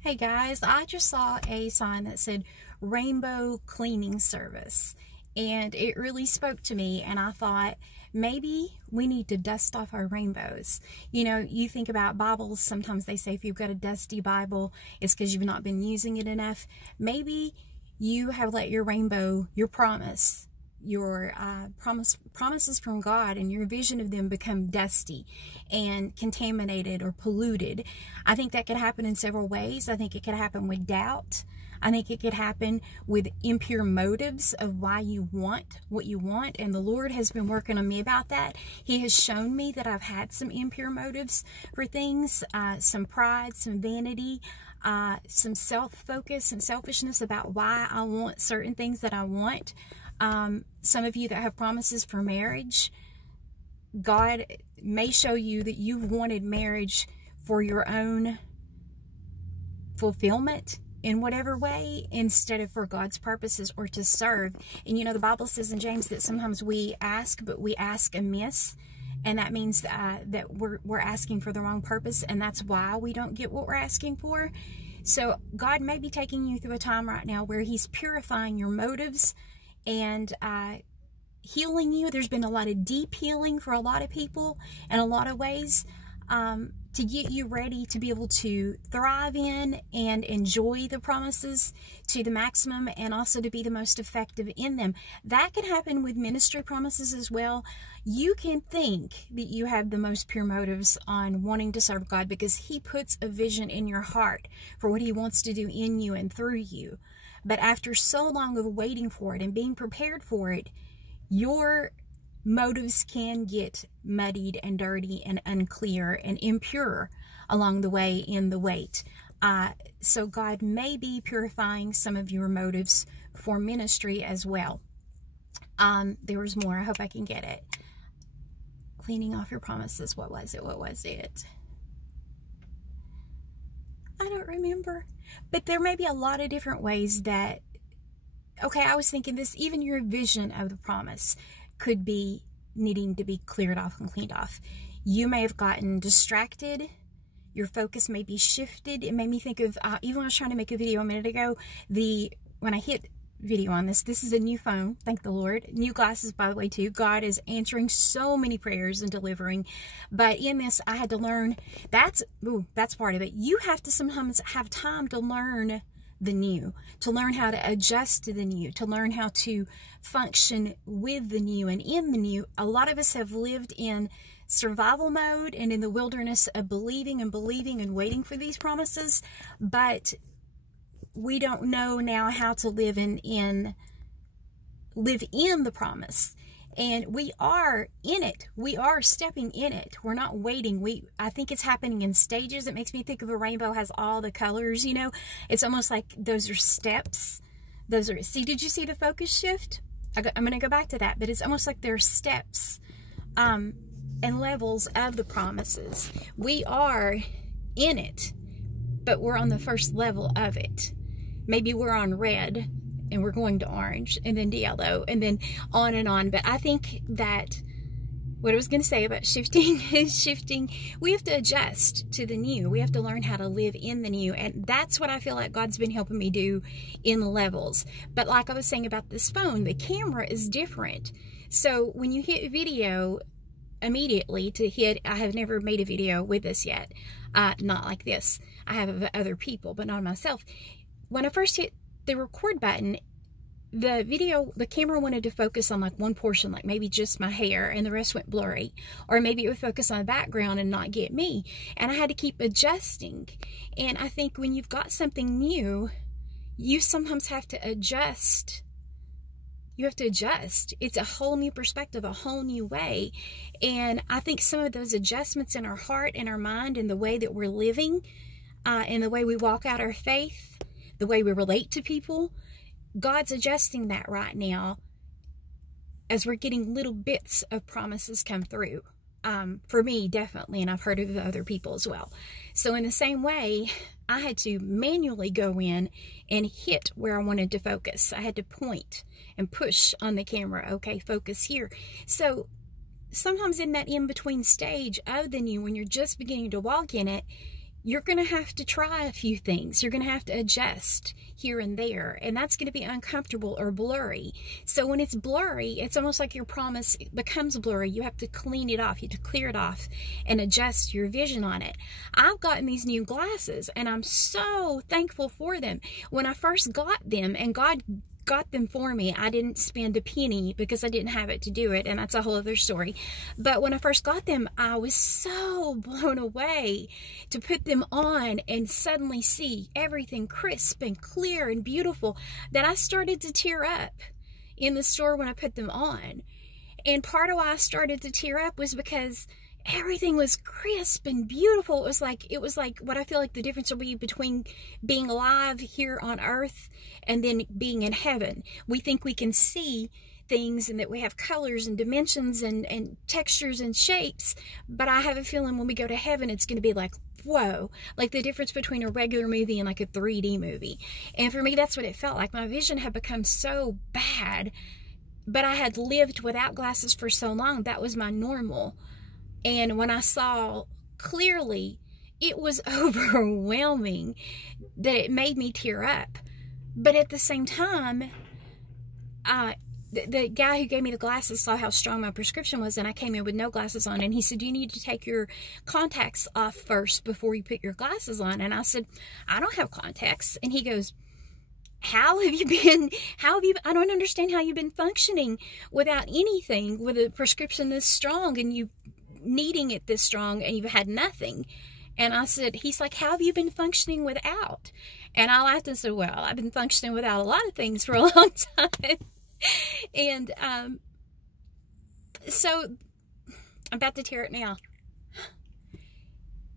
Hey guys, I just saw a sign that said rainbow cleaning service, and it really spoke to me, and I thought maybe we need to dust off our rainbows. You know, you think about Bibles, sometimes they say if you've got a dusty Bible, it's because you've not been using it enough. Maybe you have let your rainbow, your promise, your promises from God and your vision of them become dusty and contaminated or polluted. I think that could happen in several ways. I think it could happen with doubt. I think it could happen with impure motives of why you want what you want, and the Lord has been working on me about that. He has shown me that I've had some impure motives for things, some pride, some vanity, some self-focus and selfishness about why I want certain things that I want. Some of you that have promises for marriage, God may show you that you've wanted marriage for your own fulfillment in whatever way instead of for God's purposes or to serve. And you know, the Bible says in James that sometimes we ask, but we ask amiss. And that means that we're asking for the wrong purpose, and that's why we don't get what we're asking for. So God may be taking you through a time right now where He's purifying your motives and healing you. There's been a lot of deep healing for a lot of people in a lot of ways to get you ready to be able to thrive in and enjoy the promises to the maximum, and also to be the most effective in them. That can happen with ministry promises as well. You can think that you have the most pure motives on wanting to serve God because He puts a vision in your heart for what He wants to do in you and through you. But after so long of waiting for it and being prepared for it, your motives can get muddied and dirty and unclear and impure along the way in the wait. So God may be purifying some of your motives for ministry as well. There was more. I hope I can get it. Cleaning off your promises. What was it? What was it? I don't remember. But there may be a lot of different ways that, okay, I was thinking this, even your vision of the promise could be needing to be cleared off and cleaned off. You may have gotten distracted. Your focus may be shifted. It made me think of, even when I was trying to make a video a minute ago, when I hit video on this is a new phone, thank the Lord. New glasses, by the way, too. God is answering so many prayers and delivering. But in this, I had to learn, that's part of it. You have to sometimes have time to learn the new, to learn how to adjust to the new, to learn how to function with the new and in the new. A lot of us have lived in survival mode and in the wilderness of believing and waiting for these promises, but we don't know now how to live in the promise. And we are in it. We are stepping in it. We're not waiting. I think it's happening in stages. It makes me think of a rainbow has all the colors, you know. It's almost like those are steps. See, did you see the focus shift? I'm going to go back to that, but it's almost like they're steps and levels of the promises. We are in it, but we're on the first level of it. Maybe we're on red and we're going to orange and then to yellow and then on and on. But I think that what I was going to say about shifting is shifting. We have to adjust to the new. We have to learn how to live in the new. And that's what I feel like God's been helping me do in levels. But like I was saying about this phone, the camera is different. So when you hit video, immediately to hit, I have never made a video with this yet. Not like this. I have of other people, but not myself. When I first hit the record button, the camera wanted to focus on like one portion, like maybe just my hair, and the rest went blurry. Or maybe it would focus on the background and not get me. And I had to keep adjusting. And I think when you've got something new, you sometimes have to adjust. You have to adjust. It's a whole new perspective, a whole new way. And I think some of those adjustments in our heart and our mind and the way that we're living, and the way we walk out our faith, the way we relate to people, God's adjusting that right now as we're getting little bits of promises come through. For me, definitely, and I've heard of other people as well. So in the same way, I had to manually go in and hit where I wanted to focus. I had to point and push on the camera. Okay, focus here. So sometimes in that in-between stage of the new, when you're just beginning to walk in it, you're going to have to try a few things. You're going to have to adjust here and there, and that's going to be uncomfortable or blurry. So when it's blurry, it's almost like your promise becomes blurry. You have to clean it off. You have to clear it off and adjust your vision on it. I've gotten these new glasses, and I'm so thankful for them. When I first got them, and God got them for me, I didn't spend a penny because I didn't have it to do it, and that's a whole other story. But when I first got them, I was so blown away to put them on and suddenly see everything crisp and clear and beautiful that I started to tear up in the store when I put them on. And part of why I started to tear up was because everything was crisp and beautiful. It was like what I feel like the difference will be between being alive here on earth and then being in heaven. We think we can see things and that we have colors and dimensions and textures and shapes, but I have a feeling when we go to heaven, it's going to be like, whoa, like the difference between a regular movie and like a 3D movie. And for me, that's what it felt like. My vision had become so bad, but I had lived without glasses for so long. That was my normal. And when I saw clearly, it was overwhelming that it made me tear up. But at the same time, the guy who gave me the glasses saw how strong my prescription was, and I came in with no glasses on, and he said, you need to take your contacts off first before you put your glasses on. And I said, I don't have contacts. And he goes, I don't understand how you've been functioning without anything, with a prescription this strong, and you needing it this strong, and you've had nothing. And I said, he's like, how have you been functioning without? And I laughed and said, well, I've been functioning without a lot of things for a long time. And so I'm about to tear it now.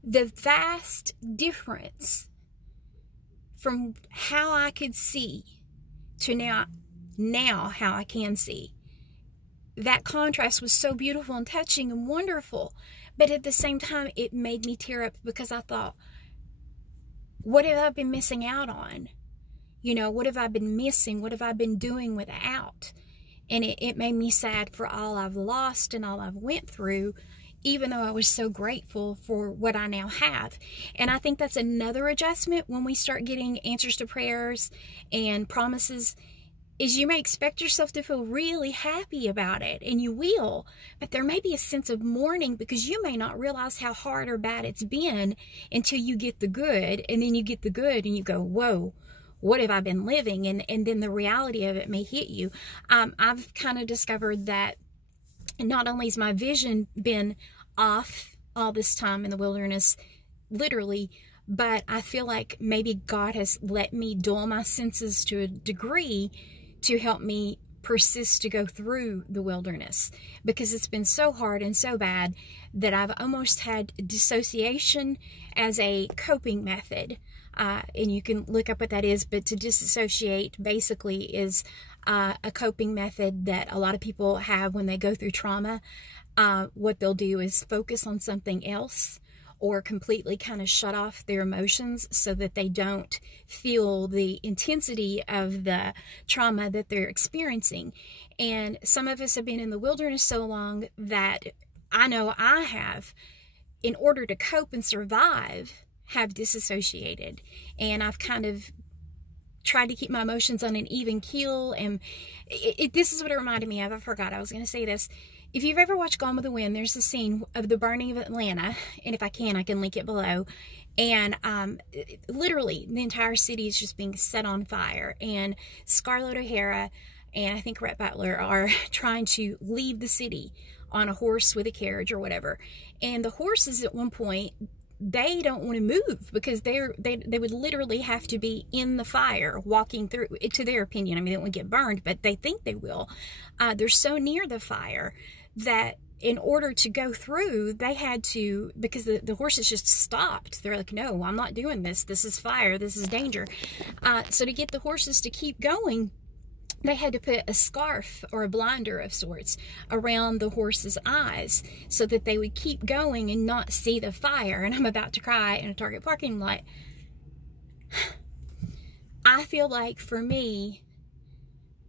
The vast difference from how I could see to now how I can see. That contrast was so beautiful and touching and wonderful. But at the same time, it made me tear up because I thought, what have I been missing out on? You know, what have I been missing? What have I been doing without? And it made me sad for all I've lost and all I've went through, even though I was so grateful for what I now have. And I think that's another adjustment when we start getting answers to prayers and promises, is you may expect yourself to feel really happy about it, and you will, but there may be a sense of mourning because you may not realize how hard or bad it's been until you get the good, and then you get the good and you go, whoa, what have I been living? And then the reality of it may hit you. I've kind of discovered that not only has my vision been off all this time in the wilderness, literally, but I feel like maybe God has let me dull my senses to a degree to help me persist to go through the wilderness, because it's been so hard and so bad that I've almost had dissociation as a coping method. And you can look up what that is, but to disassociate basically is a coping method that a lot of people have when they go through trauma. What they'll do is focus on something else, or completely kind of shut off their emotions so that they don't feel the intensity of the trauma that they're experiencing. And some of us have been in the wilderness so long that I know I have, in order to cope and survive, have disassociated. And I've kind of tried to keep my emotions on an even keel. And this is what it reminded me of. I forgot I was going to say this. If you've ever watched Gone with the Wind, there's a scene of the burning of Atlanta, and if I can link it below. And literally, the entire city is just being set on fire. And Scarlett O'Hara and I think Rhett Butler are trying to leave the city on a horse with a carriage or whatever. And the horses at one point, they don't want to move because they would literally have to be in the fire walking through, to their opinion. I mean, they don't want to get burned, but they think they will. They're so near the fire that in order to go through, they had to, because the horses just stopped. They're like, no, I'm not doing this. This is fire. This is danger. So to get the horses to keep going, they had to put a scarf or a blinder of sorts around the horse's eyes so that they would keep going and not see the fire. And I'm about to cry in a Target parking lot. I feel like for me,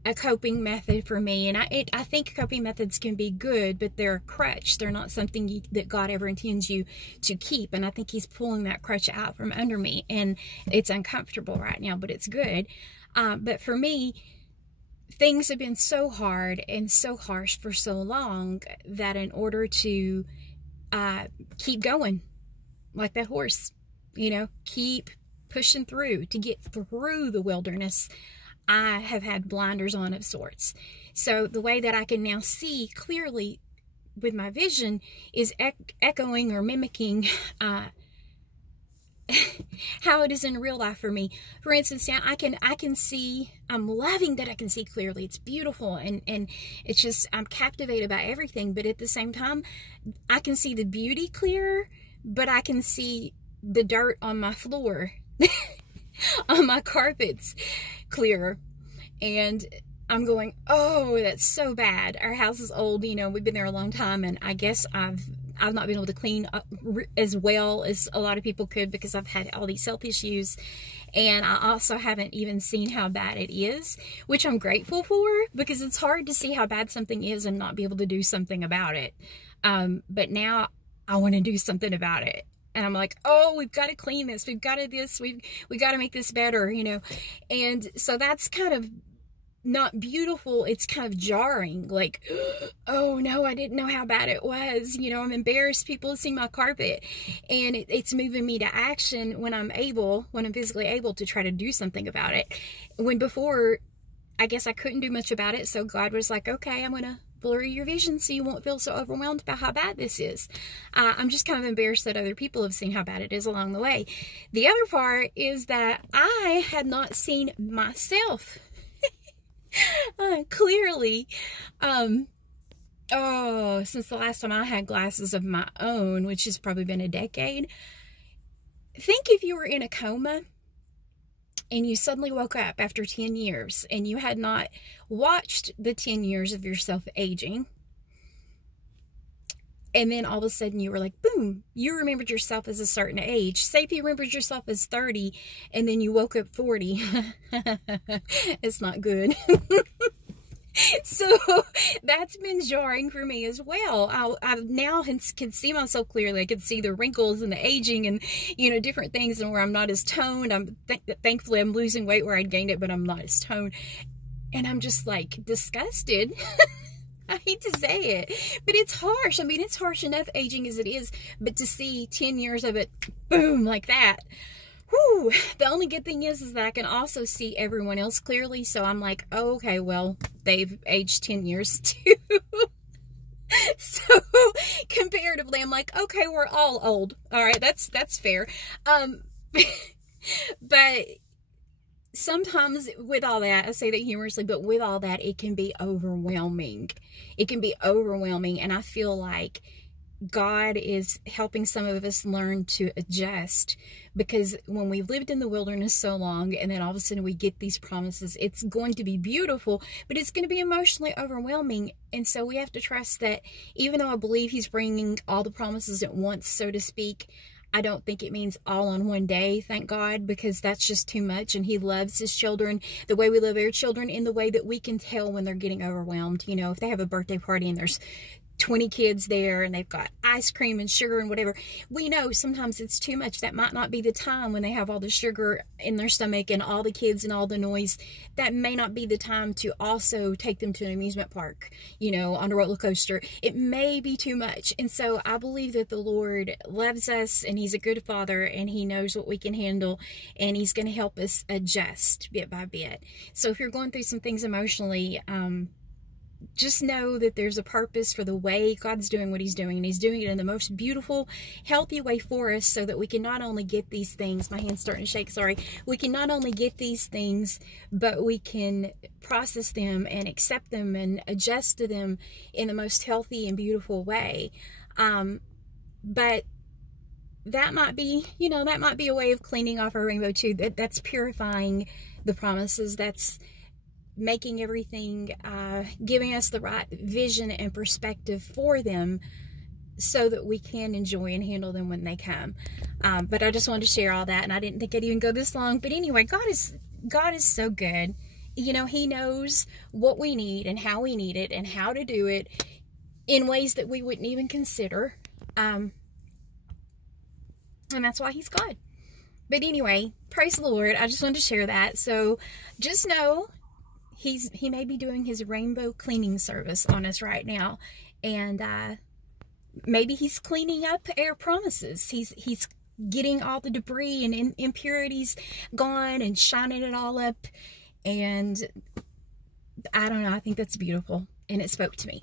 a coping method for me. And I think coping methods can be good, but they're a crutch. They're not something that God ever intends you to keep. And I think he's pulling that crutch out from under me. And it's uncomfortable right now, but it's good. But for me, things have been so hard and so harsh for so long that in order to keep going, like that horse, you know, keep pushing through to get through the wilderness, I have had blinders on of sorts. So the way that I can now see clearly with my vision is echoing or mimicking how it is in real life for me. For instance, now I can see, I'm loving that I can see clearly. It's beautiful, and it's just, I'm captivated by everything. But at the same time, I can see the beauty clearer, but I can see the dirt on my floor on my carpets clearer. And I'm going, oh, that's so bad. Our house is old, you know, we've been there a long time, and I guess I've not been able to clean up as well as a lot of people could because I've had all these health issues. And I also haven't even seen how bad it is, which I'm grateful for, because it's hard to see how bad something is and not be able to do something about it. But now I want to do something about it. And I'm like, oh, we've got to clean this. We've got to we got to make this better, you know. And so that's kind of not beautiful. It's kind of jarring. Like, oh no, I didn't know how bad it was. You know, I'm embarrassed people see my carpet. And it's moving me to action when I'm physically able to try to do something about it. When before, I guess I couldn't do much about it. So God was like, okay, I'm going to blur your vision so you won't feel so overwhelmed about how bad this is. I'm just kind of embarrassed that other people have seen how bad it is along the way. The other part is that I had not seen myself clearly since the last time I had glasses of my own, which has probably been a decade. Think if you were in a coma and you suddenly woke up after 10 years and you had not watched the 10 years of yourself aging. And then all of a sudden you were like, boom, you remembered yourself as a certain age. Say if you remembered yourself as 30 and then you woke up 40. It's not good. So that's been jarring for me as well. I now can see myself clearly. I can see the wrinkles and the aging and, you know, different things, and where I'm not as toned. Thankfully I'm losing weight where I'd gained it, but I'm not as toned. And I'm just like disgusted. I hate to say it, but it's harsh. I mean, it's harsh enough aging as it is, but to see 10 years of it, boom, like that. Whew. The only good thing is that I can also see everyone else clearly. So I'm like, oh, okay, well, they've aged 10 years too. So comparatively, I'm like, okay, we're all old. All right, that's fair. But sometimes with all that, I say that humorously, but with all that, it can be overwhelming. It can be overwhelming. And I feel like God is helping some of us learn to adjust, because when we've lived in the wilderness so long and then all of a sudden we get these promises, it's going to be beautiful, but it's going to be emotionally overwhelming. And so we have to trust that even though I believe he's bringing all the promises at once, so to speak, I don't think it means all on one day, thank God, because that's just too much. And he loves his children the way we love our children, in the way that we can tell when they're getting overwhelmed. You know, if they have a birthday party and there's 20 kids there and they've got ice cream and sugar and whatever, we know sometimes it's too much. That might not be the time when they have all the sugar in their stomach and all the kids and all the noise. That may not be the time to also take them to an amusement park, you know, on a roller coaster. It may be too much. And so I believe that the Lord loves us and he's a good father and he knows what we can handle, and he's going to help us adjust bit by bit. So if you're going through some things emotionally, just know that there's a purpose for the way God's doing what he's doing, and he's doing it in the most beautiful, healthy way for us, so that we can not only get these things, my hand's starting to shake, sorry, we can not only get these things, but we can process them and accept them and adjust to them in the most healthy and beautiful way. But that might be, you know, that might be a way of cleaning off our rainbow too. That's purifying the promises. That's making everything, giving us the right vision and perspective for them so that we can enjoy and handle them when they come. But I just wanted to share all that, and I didn't think I'd even go this long. But anyway, God is so good, you know, he knows what we need and how we need it and how to do it in ways that we wouldn't even consider. And that's why he's God. But anyway, praise the Lord. I just wanted to share that. So just know he may be doing his rainbow cleaning service on us right now. And maybe he's cleaning up our promises. He's getting all the debris and impurities gone and shining it all up. And I don't know, I think that's beautiful. And it spoke to me.